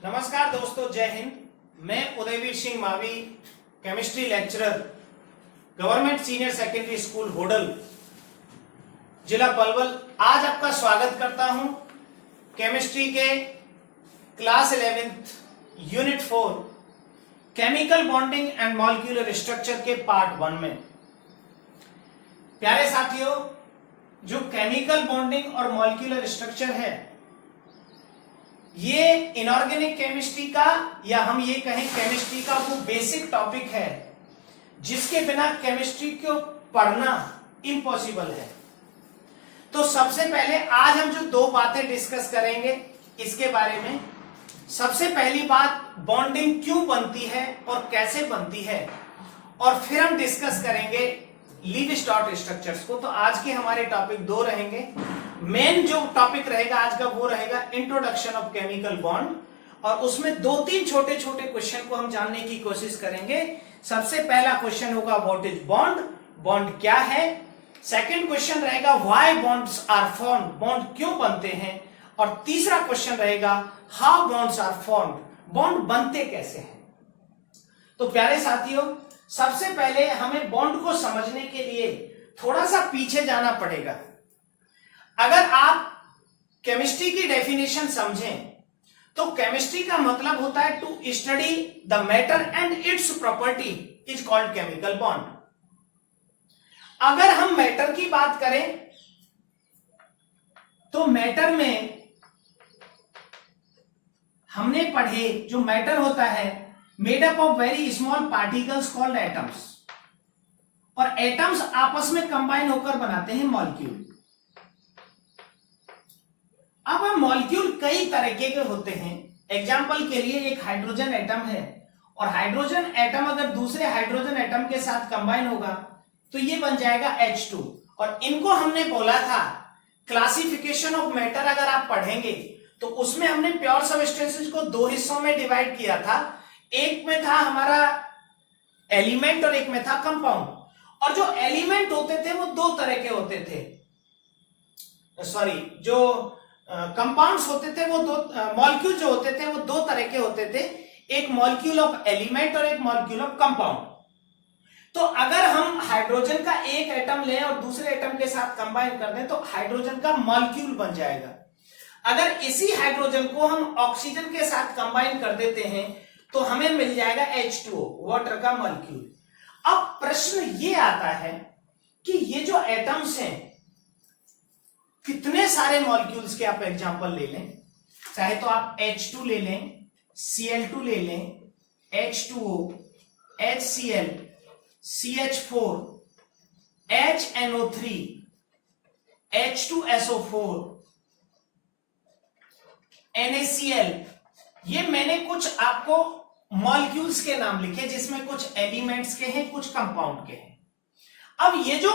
नमस्कार दोस्तों, जय हिंद। मैं Udayveer Singh Mavi, chemistry lecturer, government senior secondary school Hodal, जिला पलवल। आज आपका स्वागत करता हूं केमिस्ट्री के class 11th unit 4 chemical bonding and molecular structure के पार्ट 1 में। प्यारे साथियों, जो केमिकल बॉन्डिंग और मॉलिक्यूलर स्ट्रक्चर है, ये इनऑर्गेनिक केमिस्ट्री का या हम ये कहें केमिस्ट्री का वो बेसिक टॉपिक है जिसके बिना केमिस्ट्री को पढ़ना इम्पॉसिबल है। तो सबसे पहले आज हम जो दो बातें डिस्कस करेंगे इसके बारे में। सबसे पहली बात, बॉन्डिंग क्यों बनती है और कैसे बनती है, और फिर हम डिस्कस करेंगे लीव-स्टार्ट स्ट्रक्चर्स को। तो आज के हमारे टॉपिक दो रहेंगे। मेन जो टॉपिक रहेगा आज का वो रहेगा इंट्रोडक्शन ऑफ केमिकल बॉन्ड, और उसमें दो तीन छोटे छोटे क्वेश्चन को हम जानने की कोशिश करेंगे। सबसे पहला क्वेश्चन होगा व्हाट इज बॉन्ड, बॉन्ड क्या है। सेकंड क्वेश्चन रहेगा why bonds are formed, bond क्यों बनते हैं। और तीसरा क्वेश्चन रहेगा how bonds are formed, bond बनते कैसे हैं। तो प्यारे साथियों, सबसे पहले हमें बॉन्ड को समझने के लिए थोड़ा सा पीछे जाना पड़ेगा। अगर आप केमिस्ट्री की डेफिनेशन समझें तो केमिस्ट्री का मतलब होता है to study the matter and its property is called chemical bond. अगर हम मैटर की बात करें तो मैटर में हमने पढ़े जो मैटर होता है made up of very small particles called atoms, और एटम्स आपस में कंबाइन होकर बनाते हैं मॉलिक्यूल। अब मॉलिक्यूल कई तरह के होते हैं। एग्जाम्पल के लिए एक हाइड्रोजन एटम है, और हाइड्रोजन एटम अगर दूसरे हाइड्रोजन एटम के साथ कंबाइन होगा तो ये बन जाएगा H2। और इनको हमने बोला था क्लासिफिकेशन ऑफ मैटर, अगर आप पढ़ेंगे तो उसमें हमने प्योर सबस्टेंसेस को दो हिस्सों में डिवाइड किया था। एक में था हमारा एलिमेंट और एक में था कंपाउंड। और जो एलिमेंट होते थे वो दो तरह के होते थे, जो कंपाउंड्स होते थे वो दो, मॉलिक्यूल जो होते थे वो दो तरह के होते थे, एक मॉलिक्यूल ऑफ एलिमेंट और एक मॉलिक्यूल ऑफ कंपाउंड। तो अगर हम हाइड्रोजन का एक एटम लें और दूसरे एटम के साथ कंबाइन कर दें तो हाइड्रोजन का मॉलिक्यूल बन जाएगा। अगर इसी हाइड्रोजन को हम ऑक्सीजन के साथ कंबाइन कर देते हैं तो हमें मिल जाएगा H2O, वाटर का मॉलिक्यूल। अब प्रश्न ये आता है कि ये जो एटम्स हैं, कितने सारे मॉलिक्यूल्स के आप एग्जांपल ले लें, चाहे तो आप H2 ले लें, Cl2 ले लें, H2O, HCl, CH4, HNO3, H2SO4, NaCl। ये मैंने कुछ आपको मॉलिक्यूल्स के नाम लिखे जिसमें कुछ एलिमेंट्स के हैं, कुछ कंपाउंड के हैं। अब ये जो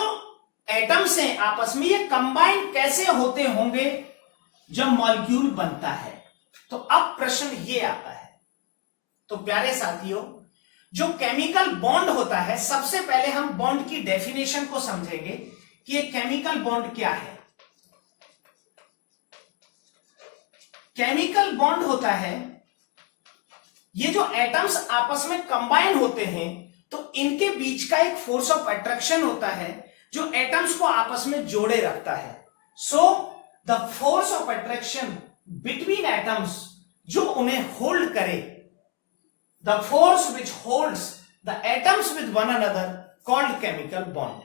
एटम्स हैं आपस में, ये कंबाइन कैसे होते होंगे जब मॉलिक्यूल बनता है। तो अब प्रश्न ये आता है। तो प्यारे साथियों, जो केमिकल बॉन्ड होता है, सबसे पहले हम बॉन्ड की डेफिनेशन को समझेंगे कि ये केमिकल बॉन्ड क्या है। केमिकल बॉन्ड होता है ये जो एटम्स आपस में कंबाइन होते हैं तो इनके बीच का एक फोर्स ऑफ अट्रैक्शन होता है जो एटम्स को आपस में जोड़े रखता है। So the force of attraction between atoms, जो उन्हें होल्ड करे, the force which holds the atoms with one another called chemical bond.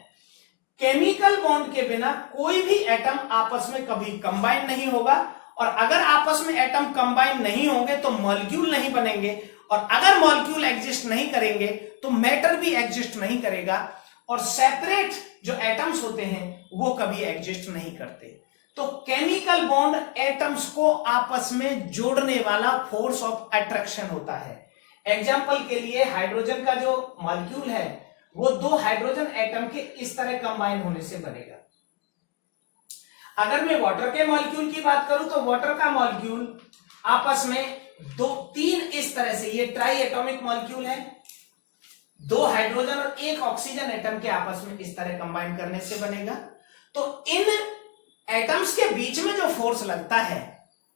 Chemical bond के बिना कोई भी एटम आपस में कभी कंबाइन नहीं होगा, और अगर आपस में एटम कंबाइन नहीं होंगे तो मॉलिक्यूल नहीं बनेंगे, और अगर मॉलिक्यूल एग्जिस्ट नहीं करेंगे तो मैटर भी एग्जिस्ट नहीं करेगा, और सेपरेट जो एटम्स होते हैं वो कभी एग्जिस्ट नहीं करते। तो केमिकल बॉन्ड एटम्स को आपस में जोड़ने वाला फोर्स ऑफ अट्रैक्शन होता है। एग्जाम्पल के लिए हाइड्रोजन का जो मॉलिक्यूल है वो दो हाइड्रोजन एटम के इस तरह कंबाइन होने से बनेगा। अगर मैं वाटर के मॉलिक्यूल की बात करूं तो वाटर का मॉलिक्यूल आपस में दो तीन इस तरह से, ये ट्राई एटॉमिक मॉलिक्यूल है, दो हाइड्रोजन और एक ऑक्सीजन एटम के आपस में इस तरह कंबाइन करने से बनेगा। तो इन एटम्स के बीच में जो फोर्स लगता है,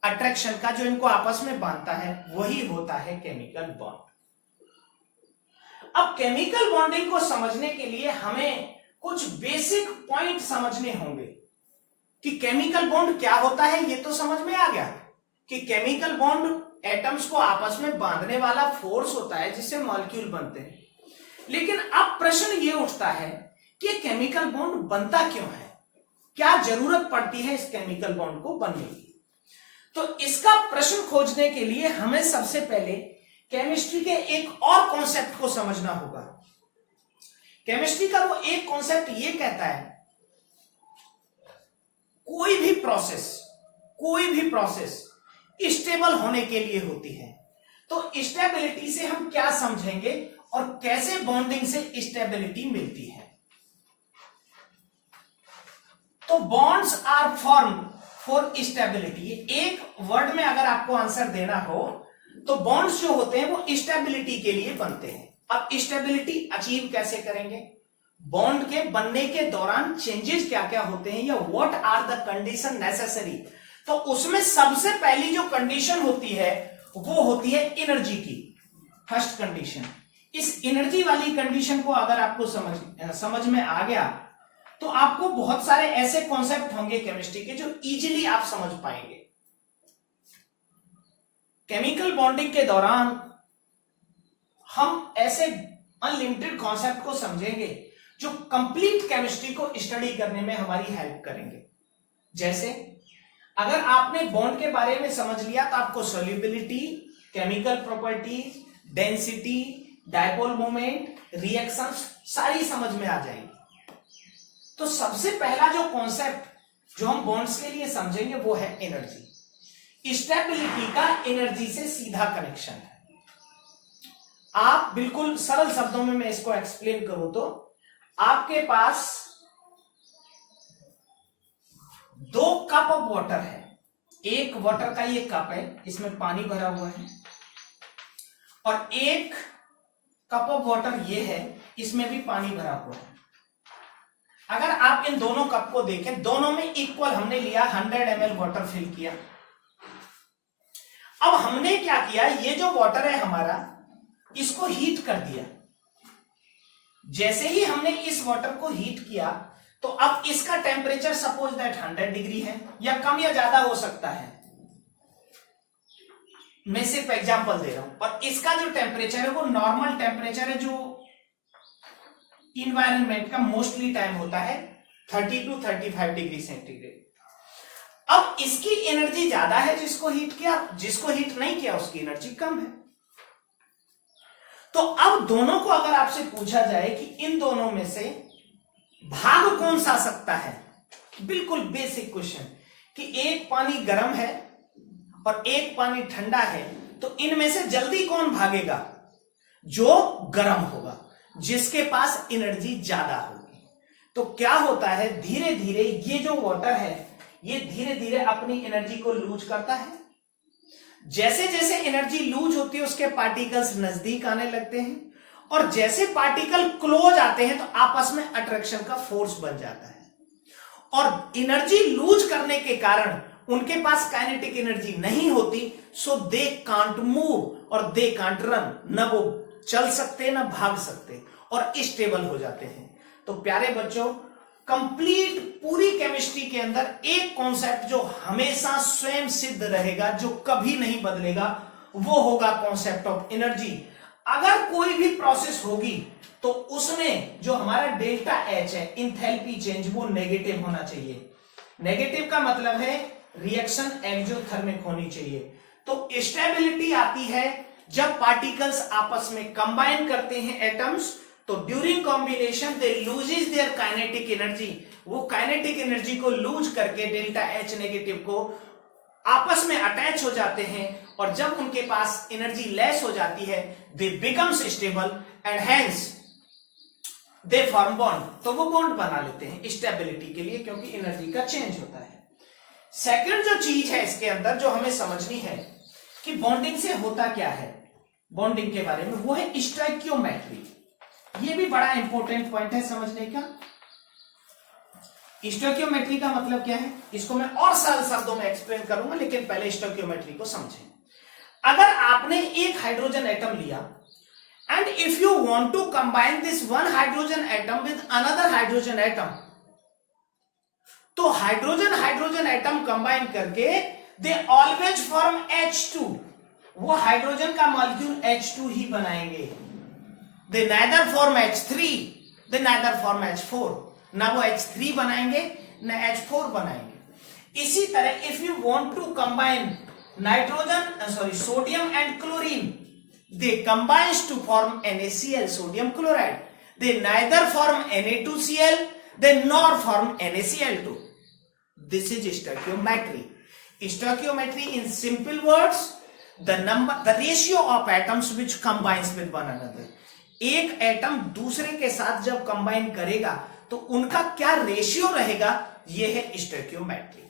अट्रैक्शन का जो इनको आपस में बांधता है वही होता है केमिकल बॉन्ड। अब केमिकल बॉन्डिंग को समझने के लिए हमें कुछ बेसिक पॉइंट समझने होंगे कि केमिकल बॉन्ड क्या होता है। ये तो समझ में आ गया कि केमिकल बॉन्ड एटम्स को आपस में बांधने वाला फोर्स होता है जिससे मॉलिक्यूल बनते हैं। लेकिन अब प्रश्न ये उठता है कि केमिकल बॉन्ड बनता क्यों है, क्या जरूरत पड़ती है इस केमिकल बॉन्ड को बनने की। तो इसका प्रश्न खोजने के लिए हमें सबसे पहले केमिस्ट्री के एक और कॉन्सेप्ट को समझना होगा। केमिस्ट्री का वो एक कॉन्सेप्ट ये कहता है कोई भी प्रोसेस स्टेबल होने के लिए होती है। तो स्टेबिलिटी से हम क्या समझेंगे और कैसे बॉन्डिंग से स्टेबिलिटी मिलती है। तो bonds are form for stability. एक वर्ड में अगर आपको आंसर देना हो तो बॉन्ड्स जो होते हैं वो स्टेबिलिटी के लिए बनते हैं। अब स्टेबिलिटी अचीव कैसे करेंगे, बॉन्ड के बनने के दौरान चेंजेस क्या क्या होते हैं या what are the condition necessary. तो उसमें सबसे पहली जो कंडीशन होती है वो होती है एनर्जी की, फर्स्ट कंडीशन। इस एनर्जी वाली कंडीशन को अगर आपको समझ में आ गया तो आपको बहुत सारे ऐसे कॉन्सेप्ट होंगे केमिस्ट्री के जो इजीली आप समझ पाएंगे। केमिकल बॉन्डिंग के दौरान हम ऐसे अनलिमिटेड कॉन्सेप्ट को समझेंगे जो कंप्लीट केमिस्ट्री को स्टडी करने में हमारी हेल्प करेंगे। जैसे अगर आपने बॉन्ड के बारे में समझ लिया तो आपको solubility, chemical properties, density, dipole moment, reactions सारी समझ में आ जाएगी। तो सबसे पहला जो कॉन्सेप्ट जो हम बॉन्ड्स के लिए समझेंगे वो है एनर्जी। स्टेबिलिटी का एनर्जी से सीधा कनेक्शन है। आप बिल्कुल सरल शब्दों में मैं इसको एक्सप्लेन करूं तो आपके पास 2 कप ऑफ वाटर है। एक वाटर का ये कप है, इसमें पानी भरा हुआ है, और एक कप ऑफ वाटर ये है, इसमें भी पानी भरा हुआ है। अगर आप इन दोनों कप को देखें, दोनों में इक्वल हमने लिया 100 ml वाटर फिल किया। अब हमने क्या किया, ये जो वाटर है हमारा, इसको हीट कर दिया। जैसे ही हमने इस वाटर को हीट किया तो अब इसका टेम्परेचर सपोज दैट 100 डिग्री है, या कम या ज्यादा हो सकता है, मैं सिर्फ एग्जांपल दे रहा हूं। और इसका जो टेम्परेचर है वो नॉर्मल टेम्परेचर है जो इन्वायरमेंट का मोस्टली टाइम होता है 30 to 35 डिग्री सेंटीग्रेड। अब इसकी एनर्जी ज्यादा है जिसको हीट किया, जिसको हीट नहीं किया उसकी एनर्जी कम है। तो अब दोनों को अगर आपसे पूछा जाए कि इन दोनों में से भाग कौन सा सकता है, बिल्कुल बेसिक क्वेश्चन, कि एक पानी गर्म है और एक पानी ठंडा है, तो इनमें से जल्दी कौन भागेगा, जो गर्म होगा, जिसके पास एनर्जी ज्यादा होगी। तो क्या होता है, धीरे धीरे ये जो वाटर है ये धीरे धीरे अपनी एनर्जी को लूज करता है। जैसे जैसे एनर्जी लूज होती है उसके पार्टिकल्स नजदीक आने लगते हैं, और जैसे पार्टिकल क्लोज आते हैं तो आपस में अट्रैक्शन का फोर्स बन जाता है। और एनर्जी लूज करने के कारण उनके पास काइनेटिक एनर्जी नहीं होती, सो दे कांट मूव और दे कांट रन। न वो चल सकते न भाग सकते और स्टेबल हो जाते हैं। तो प्यारे बच्चों, कंप्लीट पूरी केमिस्ट्री के अंदर एक कॉन्सेप्ट जो हमेशा स्वयं सिद्ध रहेगा, जो कभी नहीं बदलेगा, वो होगा कॉन्सेप्ट ऑफ एनर्जी। अगर कोई भी प्रोसेस होगी तो उसमें जो हमारा डेल्टा एच है, इंथैल्पी चेंज, वो नेगेटिव होना चाहिए। नेगेटिव का मतलब है रिएक्शन एक्सोथर्मिक होनी चाहिए। तो स्टेबिलिटी आती है जब पार्टिकल्स आपस में कंबाइन करते हैं एटम्स, तो during combination they loses their kinetic energy. वो काइनेटिक एनर्जी को लूज करके डेल्टा एच नेगेटिव को आपस में अटैच हो जाते हैं, और जब उनके पास एनर्जी लेस हो जाती है दे becomes stable and hence they form bond. तो वो बॉन्ड बना लेते हैं स्टेबिलिटी के लिए, क्योंकि एनर्जी का चेंज होता है। सेकंड जो चीज है इसके अंदर जो हमें समझनी है कि बॉन्डिंग से होता क्या है, बॉन्डिंग के बारे में, वो है स्टोइकियोमेट्री। ये भी बड़ा इंपॉर्टेंट पॉइंट है समझने का। स्टोइकियोमेट्री का मतलब क्या है, इसको मैं और सरल शब्दों में एक्सप्लेन करूंगा, लेकिन पहले स्टोइकियोमेट्री को समझें। अगर आपने एक हाइड्रोजन एटम लिया and if you want to combine this one hydrogen atom with another hydrogen atom, तो हाइड्रोजन हाइड्रोजन एटम कंबाइन करके दे ऑलवेज फॉर्म H2, वो हाइड्रोजन का मॉलिक्यूल H2 ही बनाएंगे। दे नाइदर फॉर्म H3, दे नाइदर फॉर्म H4, ना वो H3 बनाएंगे ना H4 बनाएंगे। इसी तरह if you want to combine sodium and chlorine, they combines to form NaCl, sodium chloride. They neither form Na2Cl, they nor form NaCl2. This is stoichiometry. Stoichiometry in simple words, the ratio of atoms which combines with one another. एक atom दूसरे के साथ जब combine करेगा तो उनका क्या ratio रहेगा, यह है स्टोइकियोमेट्री।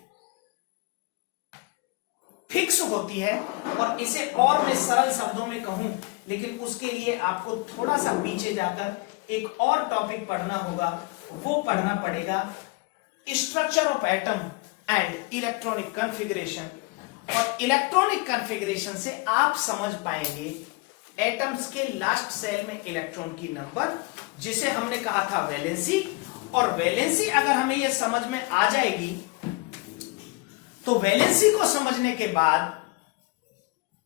फिक्स होती है, और इसे और मैं सरल शब्दों में कहूं, लेकिन उसके लिए आपको थोड़ा सा पीछे जाकर एक और टॉपिक पढ़ना होगा, वो पढ़ना पड़ेगा structure of atom and electronic configuration. और इलेक्ट्रॉनिक कॉन्फ़िगरेशन से आप समझ पाएंगे एटम्स के लास्ट सेल में इलेक्ट्रॉन की नंबर, जिसे हमने कहा था वैलेंसी। और वैलेंसी अगर हमें यह समझ में आ जाएगी, तो वैलेंसी को समझने के बाद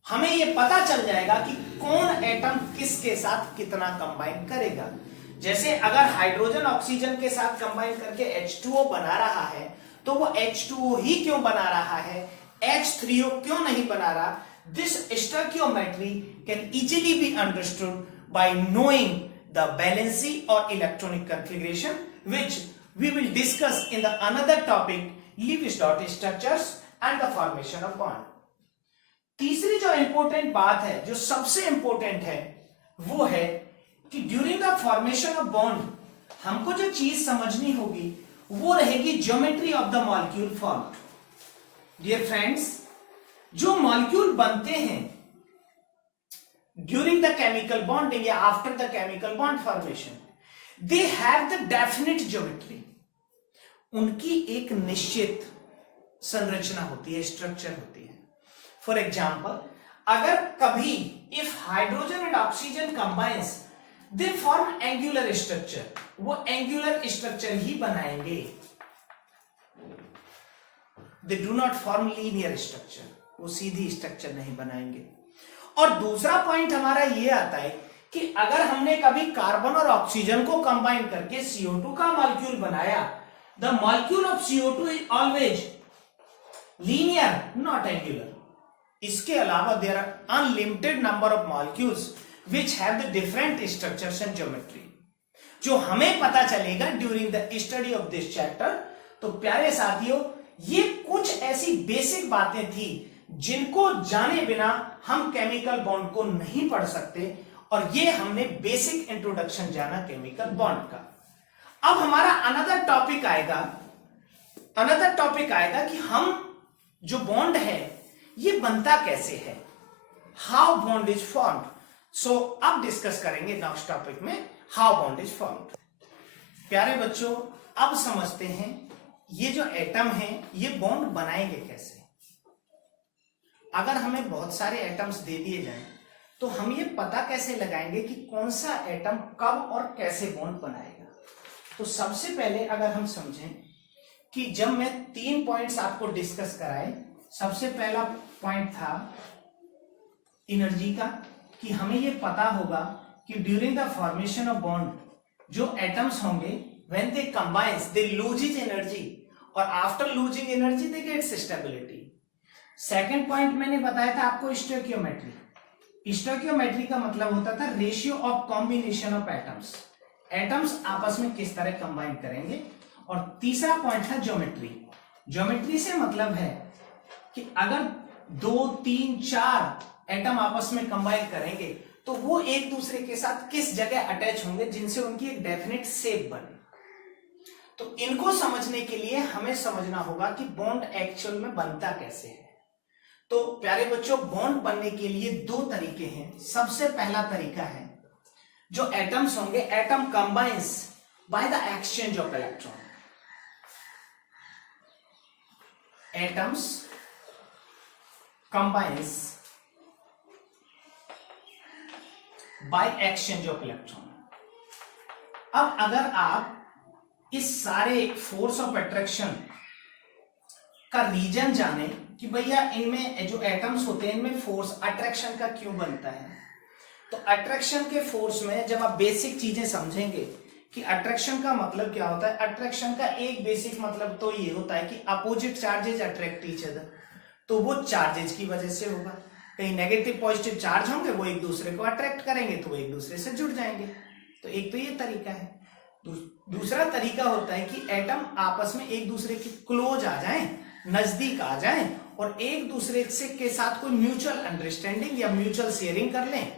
हमें यह पता चल जाएगा कि कौन एटम किसके साथ कितना कंबाइन करेगा। जैसे अगर हाइड्रोजन ऑक्सीजन के साथ कंबाइन करके H2O बना रहा है, तो वो H2O ही क्यों बना रहा है, H3O क्यों नहीं बना रहा। This stoichiometry can easily be understood by knowing the valency और electronic configuration, which we will discuss in the another topic Lewis dot structures and the formation of bond. तीसरी जो इंपॉर्टेंट बात है, जो सबसे इंपॉर्टेंट है, वो है कि during the formation of bond हमको जो चीज समझनी होगी वो रहेगी geometry of the molecule formed. Dear friends, जो मॉलिक्यूल बनते हैं ड्यूरिंग द केमिकल बॉन्डिंग या after the chemical bond formation, they have the definite geometry. उनकी एक निश्चित संरचना होती है, स्ट्रक्चर होती है। फॉर एग्जाम्पल, अगर कभी if hydrogen and oxygen combines, they form angular structure, वो एंगुलर स्ट्रक्चर ही बनाएंगे। They do not form linear structure, वो सीधी स्ट्रक्चर नहीं बनाएंगे। और दूसरा पॉइंट हमारा ये आता है कि अगर हमने कभी कार्बन और ऑक्सीजन को कंबाइन करके CO2 का मॉलिक्यूल बनाया, the molecule of CO2 is always linear, not angular. इसके अलावा there are unlimited number of molecules which have the different structures and geometry, जो हमें पता चलेगा during the study of this chapter। तो प्यारे साथियों, ये कुछ ऐसी बेसिक बातें थी जिनको जाने बिना हम केमिकल बॉन्ड को नहीं पढ़ सकते, और ये हमने बेसिक इंट्रोडक्शन जाना केमिकल बॉन्ड का। अब हमारा अनदर टॉपिक आएगा कि हम जो बॉन्ड है ये बनता कैसे है, हाउ बॉन्ड इज फॉर्म्ड। सो अब डिस्कस करेंगे नेक्स्ट टॉपिक में हाउ बॉन्ड इज फॉर्म्ड। प्यारे बच्चों, अब समझते हैं ये जो एटम है ये बॉन्ड बनाएंगे कैसे। अगर हमें बहुत सारे एटम्स दे दिए जाएं तो हम ये पता कैसे लगाएंगे कि कौन सा एटम कब और कैसे बॉन्ड बनाएगा। तो सबसे पहले अगर हम समझें कि जब मैं 3 पॉइंट्स आपको डिस्कस कराए, सबसे पहला पॉइंट था एनर्जी का, कि हमें ये पता होगा कि during the formation of bond जो एटम्स होंगे when they combines they loses energy, और after losing energy they gets stability. Second point मैंने बताया था आपको स्टोइकियोमेट्री। स्टोइकियोमेट्री का मतलब होता था ratio of combination of atoms, atoms आपस में किस तरह कंबाइन करेंगे। और तीसरा पॉइंट था ज्योमेट्री। ज्योमेट्री से मतलब है कि अगर 2, 3, 4 एटम आपस में कंबाइन करेंगे तो वो एक दूसरे के साथ किस जगह अटैच होंगे जिनसे उनकी एक डेफिनेट शेप बने। तो इनको समझने के लिए हमें समझना होगा कि बॉन्ड एक्चुअल में बनता कैसे है। तो प्यारे बच्चों, बॉन्ड बनने के लिए 2 तरीके हैं। सबसे पहला तरीका है जो एटम्स होंगे, atom combines by the exchange of electron. Atoms combines by exchange of electron. अब अगर आप इस सारे फोर्स ऑफ अट्रैक्शन का रीजन जाने कि भैया इनमें जो एटम्स होते हैं इनमें फोर्स अट्रैक्शन का क्यों बनता है, तो अट्रैक्शन के फोर्स में जब आप बेसिक चीजें समझेंगे कि अट्रैक्शन का मतलब क्या होता है, अट्रैक्शन का एक बेसिक मतलब तो ये होता है कि opposite charges attract each other, तो वो चार्जेज की वजह से होगा। कहीं नेगेटिव पॉजिटिव चार्ज होंगे वो एक दूसरे को अट्रैक्ट करेंगे तो वो एक दूसरे से जुड़ जाएंगे। तो एक तो ये तरीका है। दूसरा तरीका होता है कि एटम आपस में एक दूसरे के क्लोज आ जाएं, नजदीक आ जाएं और एक दूसरे से के साथ कोई म्यूचुअल अंडरस्टैंडिंग या म्यूचुअल शेयरिंग कर लें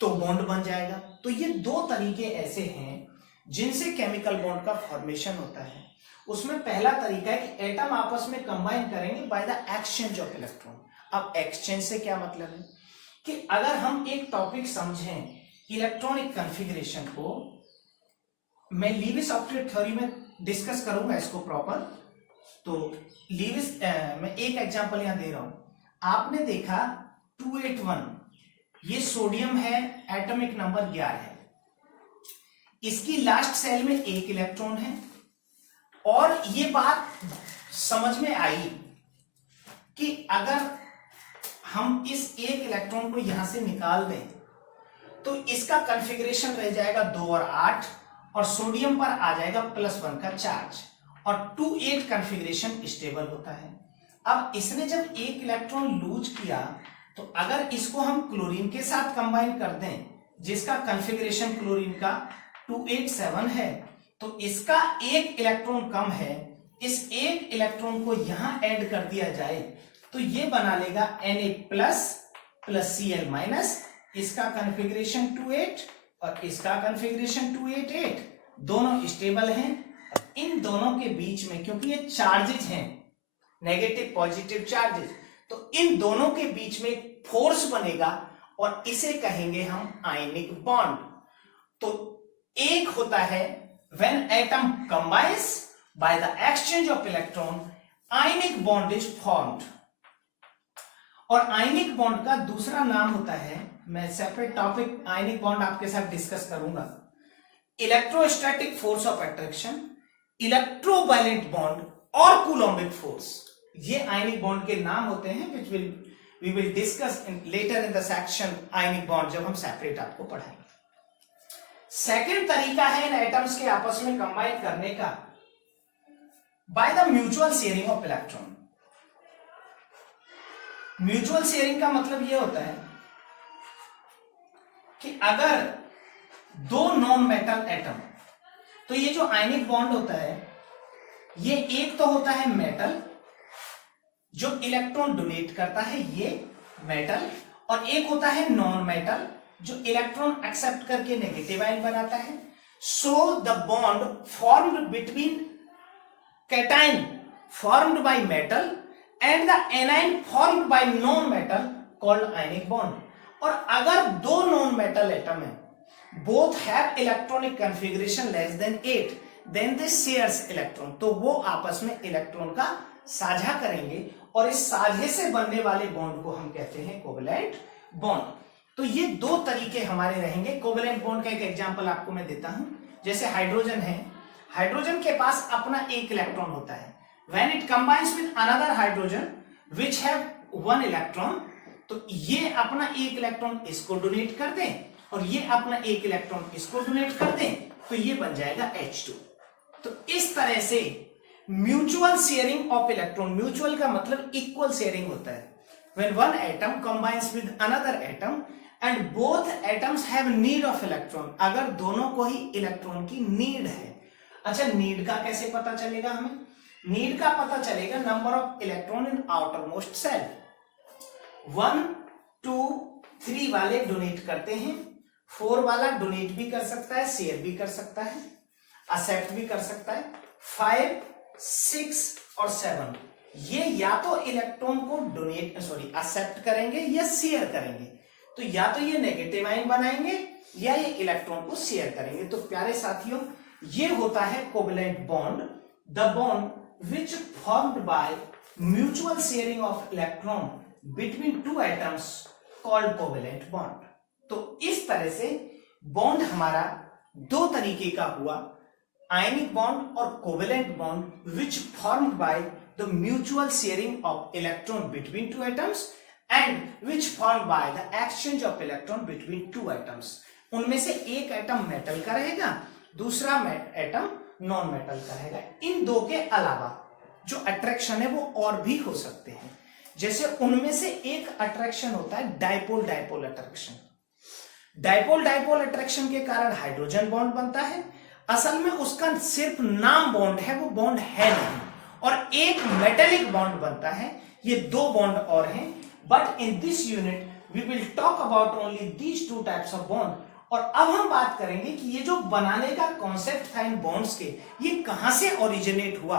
तो बॉन्ड बन जाएगा। तो ये दो तरीके ऐसे हैं जिनसे केमिकल बॉन्ड का फॉर्मेशन होता है। उसमें पहला तरीका है कि एटम आपस में कंबाइन करेंगे by the exchange of electron. अब एक्सचेंज से क्या मतलब है कि अगर हम एक टॉपिक समझें इलेक्ट्रॉनिक कॉन्फ़िगरेशन को, मैं लीविस ऑप्टिक थ्योरी में डिस्कस करूंगा इसको प्रॉपर। तो लीविस मैं एक एग्जांपल यहां दे रहा हूं। आपने देखा 281 ये सोडियम है, एटॉमिक नंबर 11 है, इसकी लास्ट सेल में एक इलेक्ट्रॉन है और ये बात समझ में आई कि अगर हम इस एक इलेक्ट्रॉन को यहां से निकाल दें तो इसका कॉन्फ़िगरेशन रह जाएगा 2 और 8 और सोडियम पर आ जाएगा +1 का चार्ज और 2-8 कॉन्फ़िगरेशन स्टेबल होता है। अब इसने जब एक इलेक्ट्रॉन लूज किया तो अगर इसको हम क्लोरीन के साथ कंबाइन कर दें जिसका कॉन्फ़िगरेशन क्लोरीन का 287 है तो इसका एक इलेक्ट्रॉन कम है, इस एक इलेक्ट्रॉन को यहां ऐड कर दिया जाए तो ये बना लेगा Na++Cl-, इसका कॉन्फ़िगरेशन 28 और इसका कॉन्फ़िगरेशन 288, दोनों स्टेबल हैं। इन दोनों के बीच में क्योंकि ये चार्जेज हैं, नेगेटिव पॉजिटिव चार्जेज, तो इन दोनों के बीच में फोर्स बनेगा और इसे कहेंगे हम आयनिक बॉन्ड। तो एक होता है when atom combines by the exchange of electron, ionic bond is formed. और आयनिक बॉन्ड का दूसरा नाम होता है, मैं सेपरेट टॉपिक आयनिक बॉन्ड आपके साथ डिस्कस करूंगा, electrostatic force of attraction, electrovalent bond और कूलॉम्बिक फोर्स। ये आयनिक बॉन्ड के नाम होते हैं which we will discuss later in the section ionic bond, जब हम सेपरेट आपको पढ़ाएंगे। सेकेंड तरीका है इन एटम्स के आपस में कंबाइन करने का by the mutual sharing of electron. Mutual sharing का मतलब यह होता है कि अगर दो नॉन मेटल एटम, तो ये जो आयनिक बॉन्ड होता है ये एक तो होता है मेटल जो इलेक्ट्रॉन डोनेट करता है, ये मेटल, और एक होता है नॉन मेटल जो इलेक्ट्रॉन एक्सेप्ट करके नेगेटिव आयन बनाता है। So the bond formed between cation formed by metal and the anion formed by non metal called ionic bond. और अगर दो नॉन मेटल एटम है, both have electronic configuration less than 8, then they shares electron, तो वो आपस में electron का साझा करेंगे और इस साझे से बनने वाले बॉन्ड को हम कहते हैं कोवैलेंट बॉन्ड। तो ये दो तरीके हमारे रहेंगे। कोवैलेंट बॉन्ड का एक एग्जांपल आपको मैं देता हूं, जैसे हाइड्रोजन है, हाइड्रोजन के पास अपना एक इलेक्ट्रॉन होता है, when it combines with another hydrogen which have 1 electron, तो ये अपना एक इलेक्ट्रॉन इसको डोनेट कर दें और ये अपना एक इलेक्ट्रॉन इसको डोनेट कर दें, तो ये बन जाएगा H2। तो इस तरह से mutual sharing of electron, mutual का मतलब इक्वल शेयरिंग होता है, when one atom combines with another atom and both atoms have need of electron, अगर दोनों को ही इलेक्ट्रॉन की नीड है। अच्छा, नीड का कैसे पता चलेगा हमें? नीड का पता चलेगा number of electron in outermost shell. 1, 2, 3 वाले डोनेट करते हैं, 4 वाला डोनेट भी कर सकता है, शेयर भी कर सकता है, एक्सेप्ट भी कर सकता है, 5, 6 और 7 ये या तो इलेक्ट्रॉन को डोनेट एक्सेप्ट करेंगे या शेयर करेंगे। तो या तो ये नेगेटिव आयन बनाएंगे या ये इलेक्ट्रॉन को शेयर करेंगे। तो प्यारे साथियों, ये होता है covalent bond, the bond which formed by mutual sharing of electron between two atoms called covalent bond. तो इस तरह से बॉन्ड हमारा दो तरीके का हुआ, आयनिक बॉन्ड और covalent bond, which formed by the mutual sharing of electron between two atoms and which formed by the exchange of electron between two atoms. उनमें से एक एटम मेटल का रहेगा, दूसरा एटम नॉन मेटल का रहेगा। इन दो के अलावा जो अट्रैक्शन है वो और भी हो सकते हैं, जैसे उनमें से एक अट्रैक्शन होता है dipole dipole attraction. Dipole dipole attraction के कारण हाइड्रोजन बॉन्ड बनता है, असल में उसका सिर्फ नाम बॉन्ड है, वो बॉन्ड है नहीं, और एक मेटेलिक बॉन्ड बनता है। ये दो बॉन्ड और हैं, but in this unit we will talk about only these two types of bond. और अब हम बात करेंगे कि ये जो बनाने का कॉन्सेप्ट था इन बॉन्ड्स के, ये कहां से ओरिजिनेट हुआ,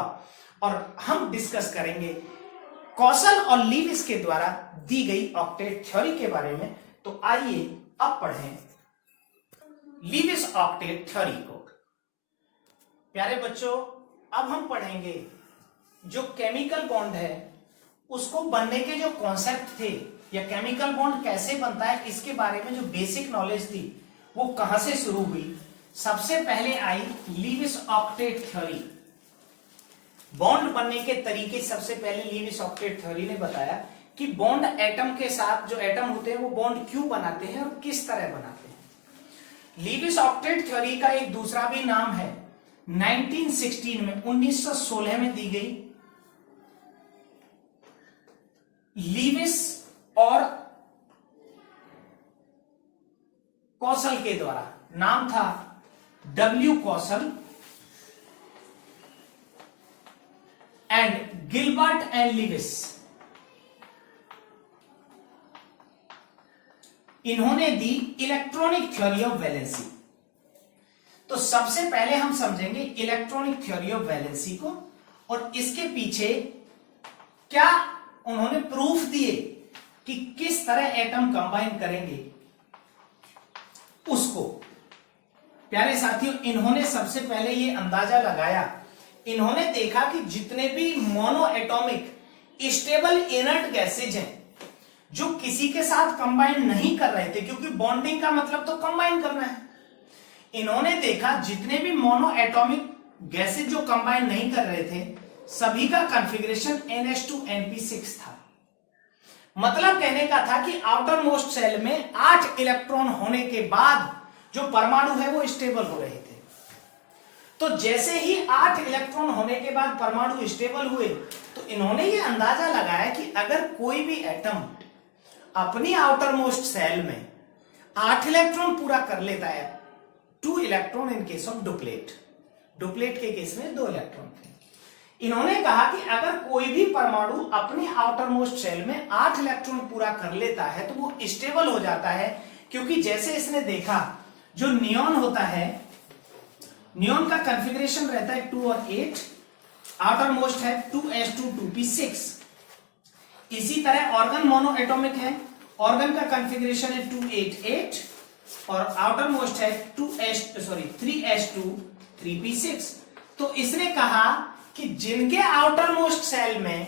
और हम डिस्कस करेंगे कौशल और लीविस के द्वारा दी गई ऑक्टेट थ्योरी के बारे में। तो आइए अब पढ़ें लीविस ऑक्टेट थ्योरी को। प्यारे बच्चों, अब हम पढ़ेंगे जो केमिकल बॉन्ड है उसको बनने के जो कॉन्सेप्ट थे, या केमिकल बॉन्ड कैसे बनता है इसके बारे में जो बेसिक नॉलेज थी वो कहां से शुरू हुई। सबसे पहले आई लीविस ऑक्टेट थ्योरी। बॉन्ड बनने के तरीके सबसे पहले लीविस ऑक्टेट थ्योरी ने बताया कि बॉन्ड एटम के साथ, जो एटम होते हैं वो बॉन्ड क्यों बनाते हैं और किस तरह बनाते हैं। लीविस ऑक्टेट थ्योरी का एक दूसरा भी नाम है, 1916 में 1916 में दी गई लीविस और कौशल के द्वारा। नाम था W Kaushal and Gilbert and Lewis. इन्होंने दी इलेक्ट्रॉनिक थ्योरी ऑफ वैलेंसी। तो सबसे पहले हम समझेंगे इलेक्ट्रॉनिक थ्योरी ऑफ वैलेंसी को, और इसके पीछे क्या उन्होंने प्रूफ दिए कि किस तरह एटम कंबाइन करेंगे उसको। प्यारे साथियों, इन्होंने सबसे पहले ये अंदाजा लगाया, इन्होंने देखा कि जितने भी mono atomic stable inert gases हैं जो किसी के साथ कंबाइन नहीं कर रहे थे, क्योंकि बॉन्डिंग का मतलब तो कंबाइन करना है, इन्होंने देखा जितने भी मोनो एटॉमिक गैसेज जो कंबाइन नहीं कर रहे थे सभी का कॉन्फ़िगरेशन NH2NP6 था। मतलब कहने का था कि आउटर मोस्ट सेल में 8 इलेक्ट्रॉन होने के बाद जो परमाणु है वो स्टेबल हो रहे थे। तो जैसे ही 8 इलेक्ट्रॉन होने के बाद परमाणु स्टेबल हुए, तो इन्होंने ये अंदाजा लगाया कि अगर कोई भी एटम अपनी आउटर मोस्ट सेल में 8 इलेक्ट्रॉन पूरा कर लेता है, 2 electron in case of duplet, duplet के केस में 2 इलेक्ट्रॉन थे। इन्होंने कहा कि अगर कोई भी परमाणु अपनी आउटर मोस्ट सेल में 8 इलेक्ट्रॉन पूरा कर लेता है तो वो स्टेबल हो जाता है, क्योंकि जैसे इसने देखा जो नियॉन होता है, नियॉन का कॉन्फ़िगरेशन रहता है 2 और 8, आउटर मोस्ट है 2s2 2p6। इसी तरह ऑर्गन मोनो एटॉमिक है, ऑर्गन का कॉन्फ़िगरेशन है 288 और आउटर मोस्ट है 3s2 3p6। तो इसने कहा कि जिनके आउटर मोस्ट सेल में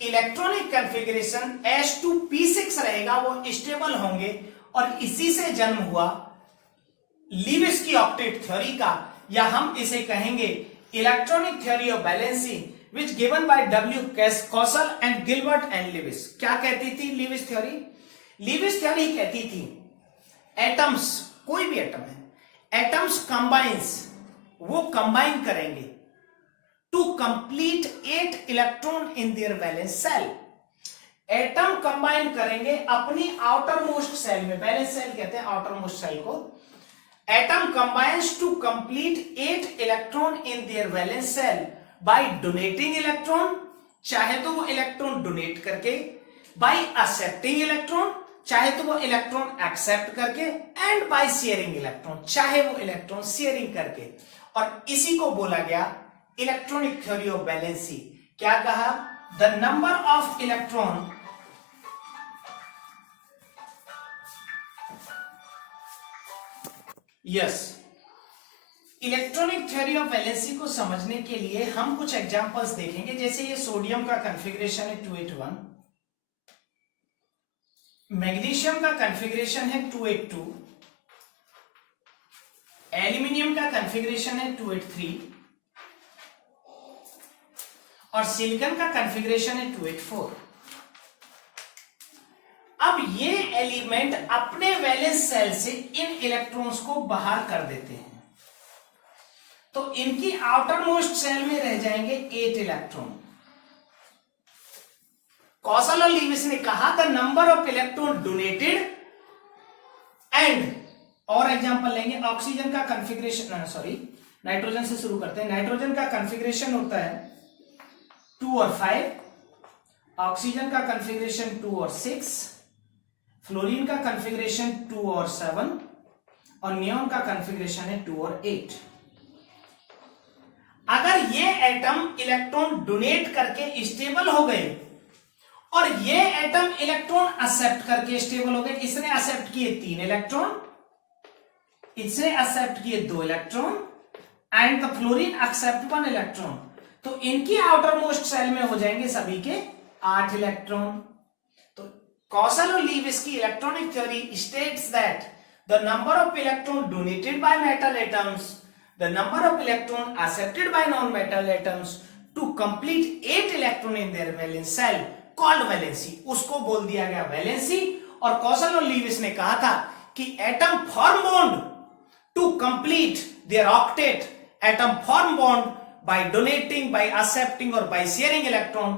इलेक्ट्रॉनिक कॉन्फ़िगरेशन s2p6 रहेगा वो स्टेबल होंगे, और इसी से जन्म हुआ लीविस की ऑक्टेट थ्योरी का, या हम इसे कहेंगे electronic theory of valency, which given by W Kaushal and Gilbert and Lewis. क्या कहती थी लीविस थ्योरी? लीविस थ्योरी कहती थी एटम्स, कोई भी एटम है, एटम्स कंबाइंस, वो कंबाइन करेंगे to complete 8 electron in their valence shell. Atom combine करेंगे अपनी आउटर मोस्ट सेल में, वैलेंस सेल कहते हैं आउटर मोस्ट सेल को। Atom combines to complete 8 electron in their valence shell by donating electron, चाहे तो वो इलेक्ट्रॉन डोनेट करके, बाय एक्सेप्टिंग इलेक्ट्रॉन, चाहे तो वो इलेक्ट्रॉन एक्सेप्ट करके, एंड बाय शेयरिंग इलेक्ट्रॉन, चाहे वो इलेक्ट्रॉन शेयरिंग करके। और इसी को बोला गया इलेक्ट्रॉनिक थ्योरी ऑफ वैलेंसी। क्या कहा? The number of electron electronic theory of valency को समझने के लिए हम कुछ एग्जांपल्स देखेंगे। जैसे ये सोडियम का कॉन्फ़िगरेशन है 281, मैग्नीशियम का कॉन्फ़िगरेशन है 282, एल्यूमिनियम का कॉन्फ़िगरेशन है 283 और सिलिकॉन का कॉन्फ़िगरेशन है 284। अब ये एलिमेंट अपने वैलेंस सेल से इन इलेक्ट्रॉन्स को बाहर कर देते हैं, तो इनकी आउटर मोस्ट सेल में रह जाएंगे 8 इलेक्ट्रॉन। कौशल और लीविस ने कहा the number of electron donated and, और एग्जांपल लेंगे, ऑक्सीजन का कॉन्फ़िगरेशन, सॉरी नाइट्रोजन से शुरू करते हैं। नाइट्रोजन का कॉन्फ़िगरेशन होता है 2 और 5, ऑक्सीजन का कॉन्फ़िगरेशन 2 और 6, फ्लोरीन का कॉन्फ़िगरेशन 2 और 7 और नियोन का कॉन्फ़िगरेशन है 2 और 8। अगर ये एटम इलेक्ट्रॉन डोनेट करके स्टेबल हो गए और ये एटम इलेक्ट्रॉन एक्सेप्ट करके स्टेबल हो गए, इसने एक्सेप्ट किए 3 इलेक्ट्रॉन, इसने एक्सेप्ट किए 2 electron and the fluorine accept 1 electron, तो इनकी आउटर मोस्ट सेल में हो जाएंगे सभी के 8 इलेक्ट्रॉन। तो कौशल और लीविस की electronic theory states that the number of electron donated by metal atoms, the number of electron accepted by non-metal atoms to complete 8 electron in their valence cell called valency, उसको बोल दिया गया valency. और कौशल और Lewis ने कहा था कि atom form bond to complete their octet, atom form bond by donating, by accepting or by sharing electron,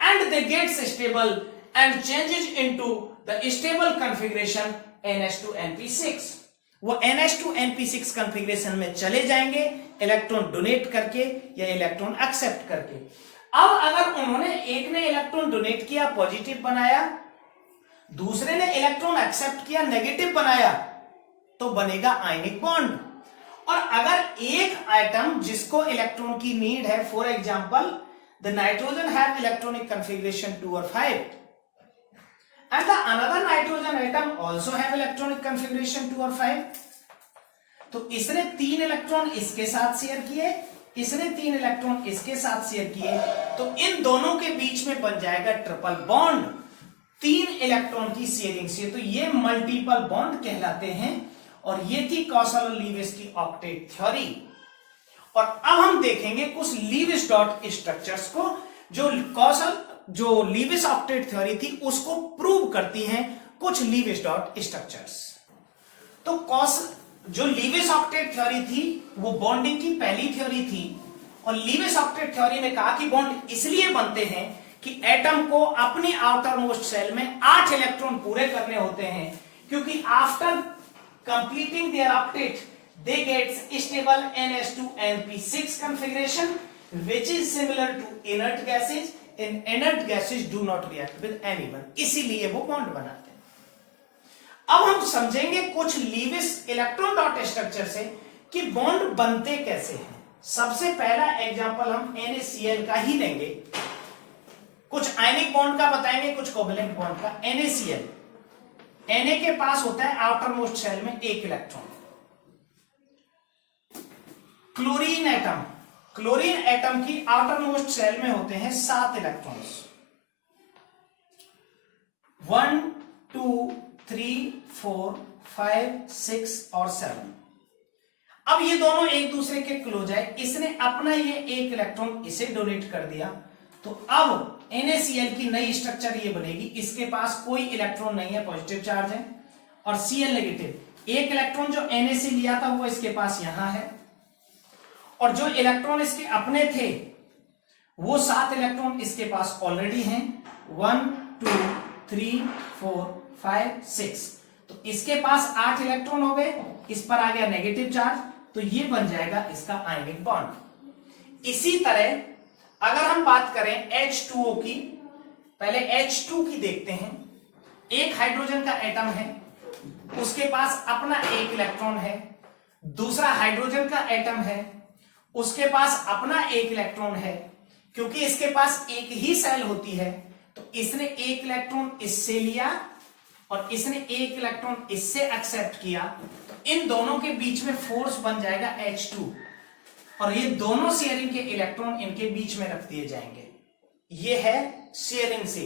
and they gets stable and changes into the stable configuration NH2NP6। वो NH2NP6 configuration में चले जाएंगे electron donate करके या electron accept करके। अब अगर उन्होंने, एक ने इलेक्ट्रॉन डोनेट किया पॉजिटिव बनाया, दूसरे ने इलेक्ट्रॉन एक्सेप्ट किया नेगेटिव बनाया, तो बनेगा आयनिक बॉन्ड। और अगर एक एटम जिसको इलेक्ट्रॉन की नीड है, for example the nitrogen have electronic configuration 2 और 5 and the another nitrogen atom also have electronic configuration 2 और 5, तो इसने 3 इलेक्ट्रॉन इसके साथ शेयर किए, इसने 3 इलेक्ट्रॉन इसके साथ शेयर किए, तो इन दोनों के बीच में बन जाएगा ट्रिपल बॉन्ड 3 इलेक्ट्रॉन की शेयरिंग से, तो ये मल्टीपल बॉन्ड कहलाते हैं। और ये थी कौशल और लीविस की ऑक्टेट थ्योरी। और अब हम देखेंगे कुछ लीविस डॉट स्ट्रक्चर्स को, जो लीविस ऑक्टेट थ्योरी थी उसको प्रूव करती हैं कुछ लीविस डॉट स्ट्रक्चर्स। तो जो लीविस ऑक्टेट थ्योरी थी वो बॉन्डिंग की पहली थ्योरी थी, और लीविस ऑक्टेट थ्योरी ने कहा कि बॉन्ड इसलिए बनते हैं कि एटम को अपनी आउटर मोस्ट सेल में 8 इलेक्ट्रॉन पूरे करने होते हैं, क्योंकि after completing their octet they get stable NH2NP6 configuration which is similar to inert gases, and inert gases do not react with anyone, इसीलिए वो बॉन्ड बनाते हैं। अब हम समझेंगे कुछ लीविस इलेक्ट्रॉन डॉट स्ट्रक्चर से कि बॉन्ड बनते कैसे हैं। सबसे पहला एग्जांपल हम NaCl का ही लेंगे, कुछ आयनिक बॉन्ड का बताएंगे, कुछ कोवेलेंट बॉन्ड का। NaCl, Na के पास होता है आउटर मोस्ट सेल में 1 इलेक्ट्रॉन। क्लोरीन एटम की आउटर मोस्ट सेल में होते हैं 7 इलेक्ट्रॉन्स, 1 2 3 4 5 6 और 7। अब ये दोनों एक दूसरे के क्लोज है, इसने अपना ये 1 इलेक्ट्रॉन इसे डोनेट कर दिया, तो अब NaCl की नई स्ट्रक्चर ये बनेगी। इसके पास कोई इलेक्ट्रॉन नहीं है, पॉजिटिव चार्ज है, और Cl नेगेटिव। 1 इलेक्ट्रॉन जो Na से लिया था वो इसके पास यहां है, और जो इलेक्ट्रॉन इसके अपने थे वो 7 इलेक्ट्रॉन इसके पास ऑलरेडी हैं, 1 2 3 4 5 6। तो इसके पास 8 इलेक्ट्रॉन हो गए, इस पर आ गया नेगेटिव चार्ज, तो ये बन जाएगा इसका आयनिक बॉन्ड। इसी तरह अगर हम बात करें H2O की, पहले H2 की देखते हैं। एक हाइड्रोजन का एटम है, उसके पास अपना 1 इलेक्ट्रॉन है, दूसरा हाइड्रोजन का एटम है, उसके पास अपना 1 इलेक्ट्रॉन है। क्योंकि इसके पास एक ही सेल होती है, तो इसने 1 इलेक्ट्रॉन इससे लिया और इसने 1 इलेक्ट्रॉन इससे एक्सेप्ट किया, तो इन दोनों के बीच में फोर्स बन जाएगा H2। और ये दोनों शेयरिंग के इलेक्ट्रॉन इनके बीच में रख दिए जाएंगे। ये है शेयरिंग से,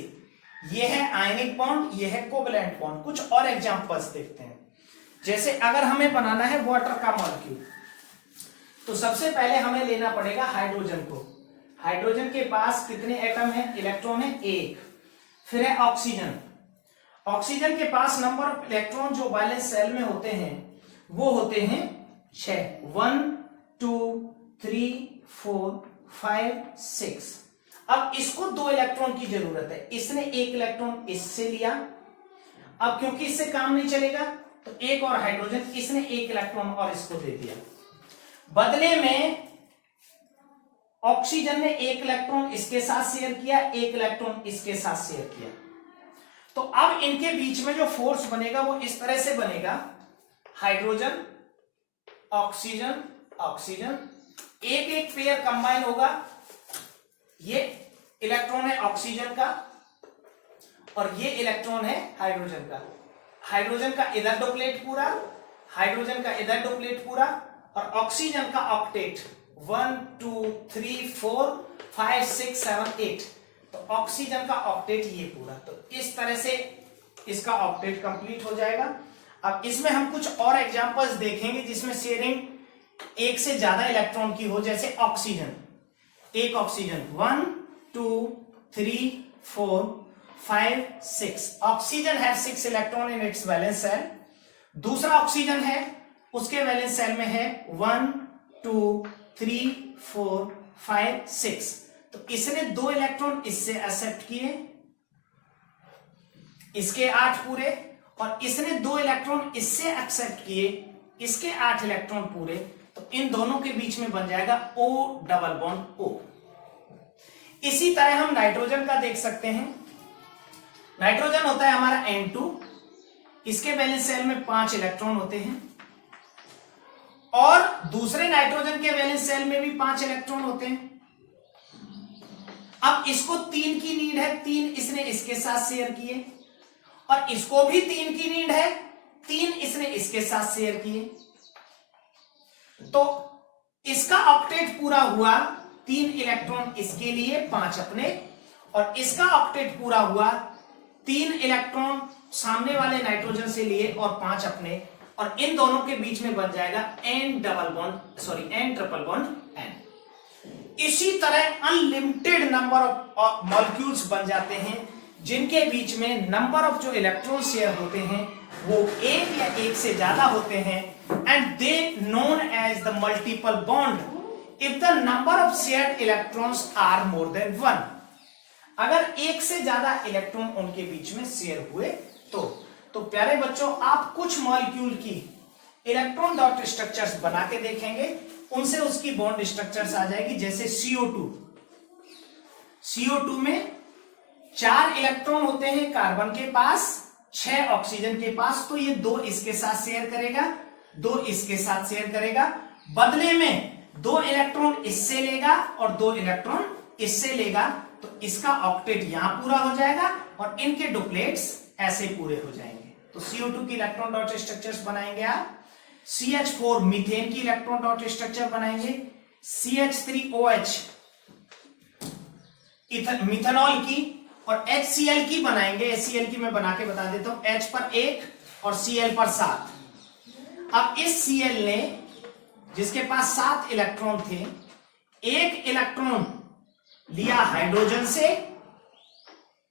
ये है आयनिक बॉन्ड, ये है कोवैलेंट बॉन्ड। कुछ और एग्जांपल्स देखते हैं। जैसे अगर हमें बनाना है वाटर का मॉलिक्यूल, तो सबसे पहले हमें लेना पड़ेगा हाइड्रोजन को। हाइड्रोजन के पास कितने एटम है, इलेक्ट्रॉन है 1। फिर है ऑक्सीजन। ऑक्सीजन के पास नंबर ऑफ इलेक्ट्रॉन जो वैलेंस सेल में होते हैं वो होते हैं 6, 1 2 3 4 5 6। अब इसको 2 इलेक्ट्रॉन की जरूरत है, इसने 1 इलेक्ट्रॉन इससे लिया। अब क्योंकि इससे काम नहीं चलेगा तो एक और हाइड्रोजन, इसने 1 इलेक्ट्रॉन और इसको दे दिया। बदले में ऑक्सीजन ने 1 इलेक्ट्रॉन इसके साथ शेयर किया, 1 इलेक्ट्रॉन इसके साथ शेयर किया। तो अब इनके बीच में जो फोर्स बनेगा वो इस तरह से बनेगा, हाइड्रोजन ऑक्सीजन ऑक्सीजन, एक एक पेयर कंबाइन होगा। ये इलेक्ट्रॉन है ऑक्सीजन का और ये इलेक्ट्रॉन है हाइड्रोजन का। हाइड्रोजन का इधर डुप्लेट पूरा, हाइड्रोजन का इधर डुप्लेट पूरा, और ऑक्सीजन का ऑक्टेट 1 2 3 4 5 6 7 8। तो ऑक्सीजन का ऑक्टेट ये पूरा। तो इस तरह से इसका ऑक्टेट कंप्लीट हो जाएगा। अब इसमें हम कुछ और एग्जांपल्स देखेंगे जिसमें शेयरिंग एक से ज्यादा इलेक्ट्रॉन की हो। जैसे ऑक्सीजन, एक ऑक्सीजन 1 2 3 4 5 6। ऑक्सीजन है 6 electron in its valence shell. दूसरा ऑक्सीजन है, उसके वैलेंस सेल में है 1 2 3 4 5 6। तो इसने 2 इलेक्ट्रॉन इससे एक्सेप्ट किए, इसके 8 पूरे, और इसने 2 इलेक्ट्रॉन इससे एक्सेप्ट किए, इसके 8 इलेक्ट्रॉन पूरे। तो इन दोनों के बीच में बन जाएगा O डबल बॉन्ड O। इसी तरह हम नाइट्रोजन का देख सकते हैं। नाइट्रोजन होता है हमारा N2, इसके वैलेंस सेल में 5 इलेक्ट्रॉन होते हैं, और दूसरे नाइट्रोजन के वैलेंस सेल में भी 5 इलेक्ट्रॉन होते हैं। अब इसको 3 की नीड है, 3 इसने इसके साथ शेयर किए, और इसको भी 3 की नीड है, 3 इसने इसके साथ शेयर किए। तो इसका ऑक्टेट पूरा हुआ, 3 इलेक्ट्रॉन इसके लिए, 5 अपने, और इसका ऑक्टेट पूरा हुआ, 3 इलेक्ट्रॉन सामने वाले नाइट्रोजन से लिए और 5 अपने, और इन दोनों के बीच में बन जाएगा N ट्रिपल बॉन्ड N। इसी तरह अनलिमिटेड नंबर ऑफ मॉलिक्यूल्स बन जाते हैं जिनके बीच में नंबर ऑफ जो इलेक्ट्रॉन शेयर होते हैं वो 1 या 1 से ज्यादा होते हैं, and they known as the multiple bond if the number of shared electrons are more than 1। अगर 1 से ज्यादा इलेक्ट्रॉन उनके बीच में शेयर हुए तो प्यारे बच्चों, आप कुछ मॉलिक्यूल की इलेक्ट्रॉन डॉट स्ट्रक्चर्स बना के देखेंगे, उनसे उसकी बॉन्ड स्ट्रक्चर्स आ जाएगी। जैसे CO2 में 4 इलेक्ट्रॉन होते हैं कार्बन के पास, 6 ऑक्सीजन के पास। तो ये 2 इसके साथ शेयर करेगा, 2 इसके साथ शेयर करेगा, बदले में 2 इलेक्ट्रॉन इससे लेगा और 2 इलेक्ट्रॉन इससे लेगा। तो इसका ऑक्टेट यहां पूरा हो जाएगा और इनके डुप्लेट्स ऐसे पूरे हो जाएंगे। तो CO2 की इलेक्ट्रॉन डॉट स्ट्रक्चर्स बनाएंगे आप। CH4 मीथेन की इलेक्ट्रॉन डॉट स्ट्रक्चर बनाएंगे। CH3OH मिथेनॉल की, और HCl की बनाएंगे। HCl की मैं बना के बता देता हूं, H पर 1 और Cl पर 7। अब इस Cl ने, जिसके पास 7 इलेक्ट्रॉन थे, 1 इलेक्ट्रॉन लिया हाइड्रोजन से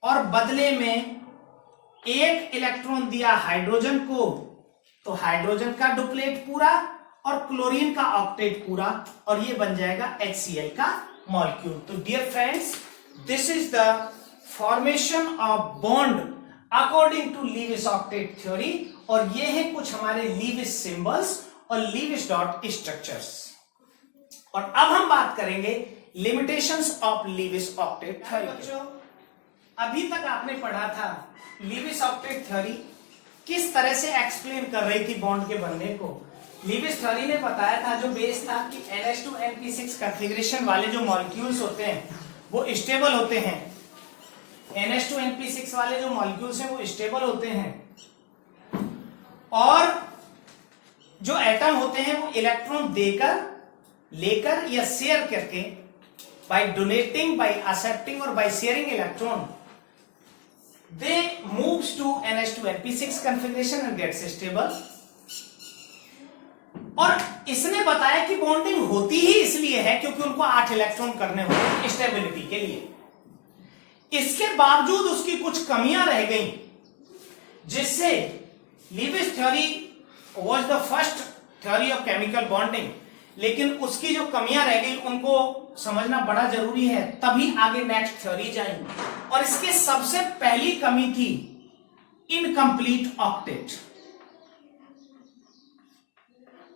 और बदले में 1 इलेक्ट्रॉन दिया हाइड्रोजन को। तो हाइड्रोजन का डुप्लेट पूरा और क्लोरीन का ऑक्टेट पूरा, और ये बन जाएगा HCl का मॉलिक्यूल। तो dear friends, this is the formation of bond according to Lewis octet theory, और ये है कुछ हमारे लीविस सिंबल्स और लीविस डॉट स्ट्रक्चर्स। और अब हम बात करेंगे limitations of Lewis octet theory. बच्चों, अभी तक आपने पढ़ा था लीविस ऑक्टेट थ्योरी किस तरह से एक्सप्लेन कर रही थी बॉन्ड के बनने को। लीविस थ्योरी ने बताया था, जो बेस था, कि NH2NP6 कॉन्फ़िगरेशन वाले जो मॉलिक्यूल्स होते हैं वो स्टेबल होते हैं। NH2NP6 वाले जो मॉलिक्यूल्स हैं वो स्टेबल होते हैं, और जो एटम होते हैं वो इलेक्ट्रॉन देकर लेकर या शेयर करके, बाय डोनेटिंग, बाय एक्सेप्टिंग और by sharing electron, they moves to NH2 Lp6 configuration and gets stable. और इसने बताया कि बॉन्डिंग होती ही इसलिए है क्योंकि उनको 8 इलेक्ट्रॉन करने होंगे स्टेबिलिटी के लिए। इसके बावजूद उसकी कुछ कमियां रह गई, जिससे Lewis theory was the first theory of chemical bonding, लेकिन उसकी जो कमियां रह गई उनको समझना बड़ा जरूरी है, तभी आगे नेक्स्ट थ्योरी जाएंगे। और इसके सबसे पहली कमी थी इनकम्प्लीट ऑक्टेट।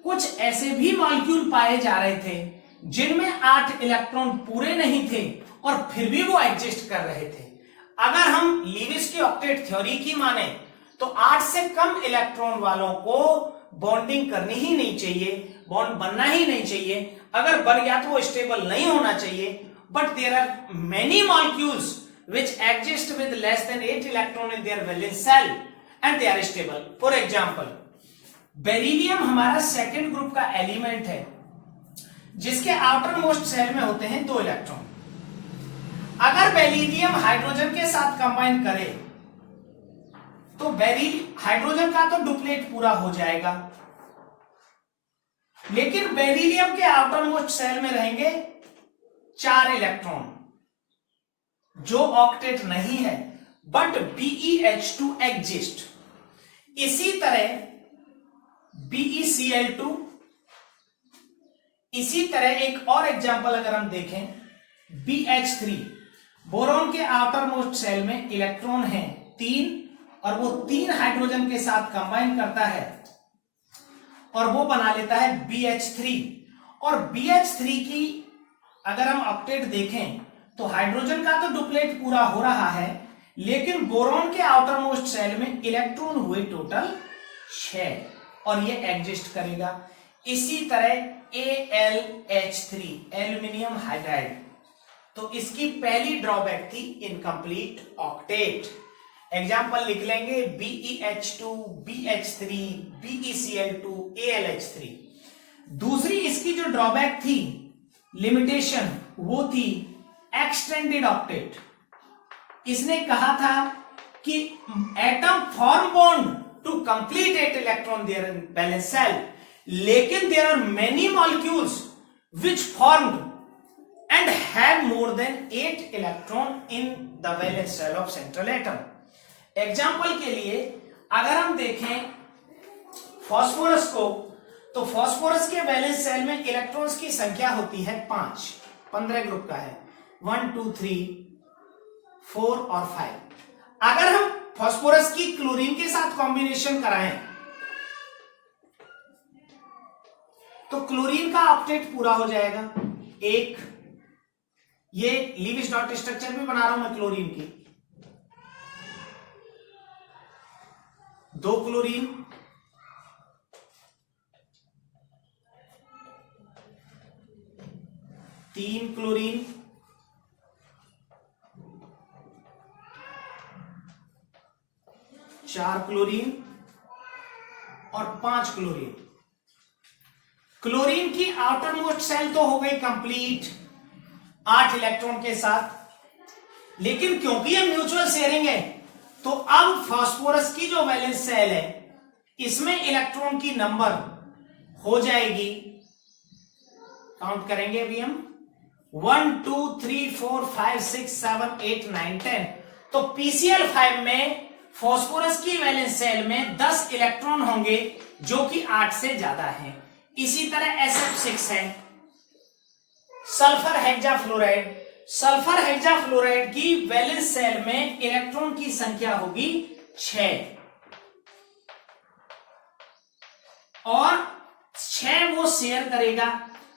कुछ ऐसे भी मॉलिक्यूल पाए जा रहे थे जिनमें 8 इलेक्ट्रॉन पूरे नहीं थे और फिर भी वो एग्जिस्ट कर रहे थे। अगर हम लीविस की ऑक्टेट थ्योरी की माने तो 8 से कम इलेक्ट्रॉन वालों को बॉन्डिंग करनी ही नहीं चाहिए, बॉन्ड बनना ही नहीं चाहिए। अगर बन गया तो वो स्टेबल नहीं होना चाहिए। But there are many molecules which exist with less than 8 electron in their valence shell and they are stable. For example, beryllium हमारा सेकेंड ग्रुप का एलिमेंट है जिसके आउटर मोस्ट सेल में होते हैं 2 इलेक्ट्रॉन। अगर बेरिलियम हाइड्रोजन के साथ कंबाइन करे तो हाइड्रोजन का तो डुप्लेट पूरा हो जाएगा, लेकिन बेरिलियम के आउटर मोस्ट सेल में रहेंगे 4 इलेक्ट्रॉन जो ऑक्टेट नहीं है, बट BeH2 एग्जिस्ट। इसी तरह BeCl2, इसी तरह एक और एग्जांपल अगर हम देखें BH3, बोरॉन के आउटर मोस्ट सेल में इलेक्ट्रॉन हैं 3 और वो 3 हाइड्रोजन के साथ कंबाइन करता है और वो बना लेता है BH3। और BH3 की अगर हम ऑक्टेट देखें तो हाइड्रोजन का तो डुप्लेट पूरा हो रहा है, लेकिन बोरॉन के आउटर मोस्ट सेल में इलेक्ट्रॉन हुए टोटल 6 और ये एग्जिस्ट करेगा। इसी तरह AlH3, एल्यूमिनियम हाइड्राइड, तो इसकी पहली ड्रॉबैक थी इनकम्प्लीट ऑक्टेट। एग्जाम्पल लिख लेंगे BeH2, BH3, BeCl2, AlH3। दूसरी इसकी जो ड्रॉबैक थी, लिमिटेशन, वो थी एक्सटेंडेड ऑक्टेट। इसने कहा था कि atom form bond to complete 8 electron their in valence shell, लेकिन there are many molecules which formed and have more than 8 electron in the valence shell of central atom. Example के लिए अगर हम देखें फास्फोरस को, तो फास्फोरस के valence shell में इलेक्ट्रॉन्स की संख्या होती है 5, 15 ग्रुप का है, 1 2 3 4 और 5। अगर हम फास्फोरस की क्लोरीन के साथ कॉम्बिनेशन कराएं तो क्लोरीन का ऑक्टेट पूरा हो जाएगा। एक ये लीविस डॉट स्ट्रक्चर भी बना रहा हूं मैं क्लोरीन की, 2 क्लोरीन, 3 क्लोरीन, 4 क्लोरीन और 5 क्लोरीन। क्लोरीन की आउटर मोस्ट सेल तो हो गई कंप्लीट 8 इलेक्ट्रॉन के साथ, लेकिन क्योंकि ये म्यूचुअल शेयरिंग है तो अब फास्फोरस की जो वैलेंस सेल है इसमें इलेक्ट्रॉन की नंबर हो जाएगी, काउंट करेंगे अभी हम, 1 2 3 4 5 6 7 8 9 10। तो PCl5 में फास्फोरस की वैलेंस सेल में 10 इलेक्ट्रॉन होंगे जो कि 8 से ज्यादा हैं। इसी तरह SF6 है, सल्फर हेक्साफ्लोराइड, सल्फर हेक्साफ्लोराइड की वैलेंस सेल में इलेक्ट्रॉन की संख्या होगी 6 और 6 वो शेयर करेगा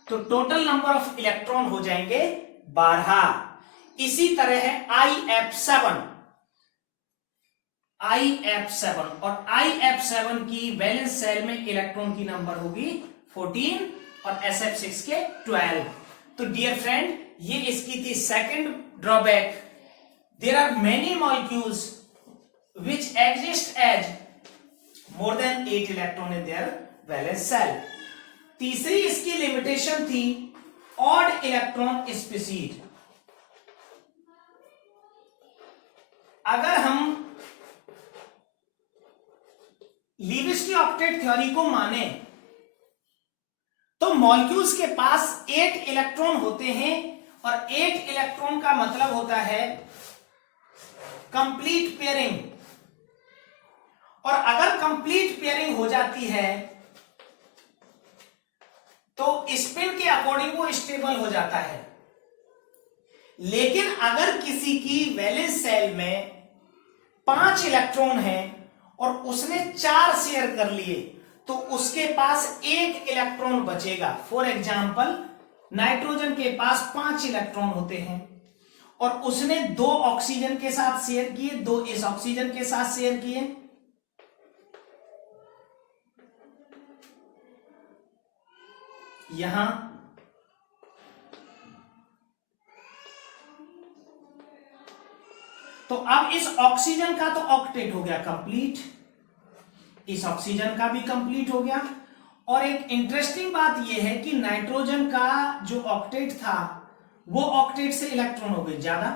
तो टोटल नंबर ऑफ इलेक्ट्रॉन हो जाएंगे 12। इसी तरह है IF7 और IF7 की वैलेंस सेल में इलेक्ट्रॉन की नंबर होगी 14 और SF6 के 12। तो डियर फ्रेंड, ये इसकी थी second drawback. There are many molecules which exist as more than 8 electron in their valence cell। तीसरी इसकी लिमिटेशन थी ऑड इलेक्ट्रॉन स्पीसीज। अगर हम लीविस्टी ऑक्टेट थ्योरी को माने तो मॉलिक्यूल्स के पास 8 इलेक्ट्रॉन होते हैं, और 8 इलेक्ट्रॉन का मतलब होता है कंप्लीट पेयरिंग। और अगर कंप्लीट पेयरिंग हो जाती है तो स्पिन के अकॉर्डिंग वो स्टेबल हो जाता है। लेकिन अगर किसी की वैलेंस सेल में 5 इलेक्ट्रॉन है और उसने 4 शेयर कर लिए तो उसके पास 1 इलेक्ट्रॉन बचेगा। फॉर एग्जाम्पल नाइट्रोजन के पास 5 इलेक्ट्रॉन होते हैं और उसने 2 ऑक्सीजन के साथ शेयर किए, 2 इस ऑक्सीजन के साथ शेयर किए, यहां तो अब इस ऑक्सीजन का तो ऑक्टेट हो गया कंप्लीट, इस ऑक्सीजन का भी कंप्लीट हो गया। और एक इंटरेस्टिंग बात यह है कि नाइट्रोजन का जो ऑक्टेट था वो ऑक्टेट से इलेक्ट्रॉन हो गए ज्यादा,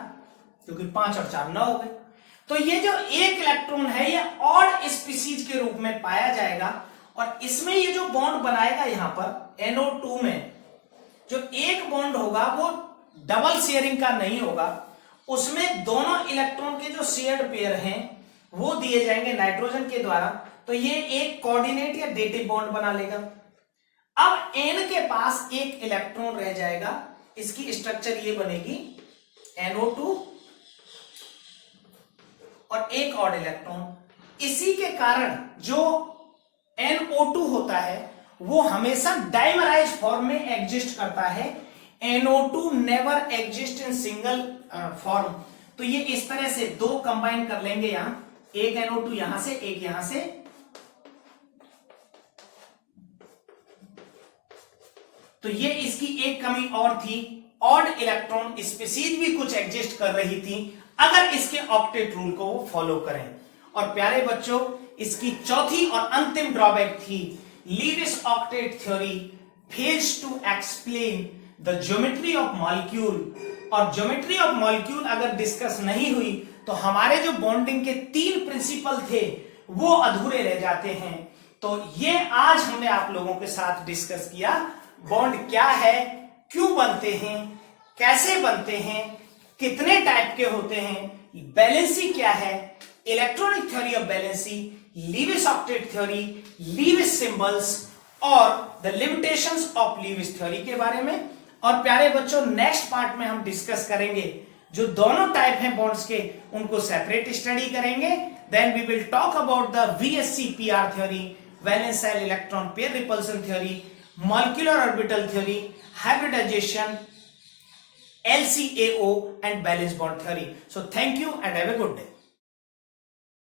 क्योंकि 5 और 4 9 हो गए। तो ये जो 1 इलेक्ट्रॉन है ये ऑड स्पीसीज के रूप में पाया जाएगा, और इसमें ये जो बॉन्ड बनाएगा यहां पर NO2 में जो एक बॉन्ड होगा वो डबल शेयरिंग का नहीं होगा, उसमें दोनों इलेक्ट्रॉन के जो शेयर्ड पेयर हैं वो दिए जाएंगे नाइट्रोजन के द्वारा, तो ये एक कोऑर्डिनेट या डेटिव बॉन्ड बना लेगा। अब N के पास 1 इलेक्ट्रॉन रह जाएगा, इसकी स्ट्रक्चर ये बनेगी NO2 और 1 ऑड इलेक्ट्रॉन। इसी के कारण जो NO2 होता है वो हमेशा डाइमराइज फॉर्म में एग्जिस्ट करता है। NO2 never exist in single form. तो ये इस तरह से 2 कंबाइन कर लेंगे, यहां 1 NO2 यहां से, 1 यहां से, तो ये इसकी एक कमी और थी, ऑड इलेक्ट्रॉन स्पीसीज भी कुछ एग्जिस्ट कर रही थी अगर इसके ऑक्टेट रूल को वो फॉलो करें। और प्यारे बच्चों, इसकी चौथी और अंतिम ड्रॉबैक थी Lewis octet theory fails to explain the geometry of molecule. और ज्योमेट्री ऑफ मॉलिक्यूल अगर डिस्कस नहीं हुई तो हमारे जो बॉन्डिंग के 3 प्रिंसिपल थे वो अधूरे रह जाते हैं। तो ये आज हमने आप लोगों के साथ डिस्कस किया, बॉन्ड क्या है, क्यों बनते हैं, कैसे बनते हैं, कितने टाइप के होते हैं, बैलेंसी क्या है, electronic theory of valency, Lewis octet theory, Lewis symbols और the limitations of Lewis theory के बारे में। और प्यारे बच्चों, नेक्स्ट पार्ट में हम डिस्कस करेंगे जो दोनों टाइप हैं बॉन्ड्स के, उनको सेपरेट स्टडी करेंगे। Then we will talk about the VSC-PR theory, valence shell electron pair repulsion theory, molecular orbital theory, hybridization, LCAO and balance bond theory. So thank you and have a good day.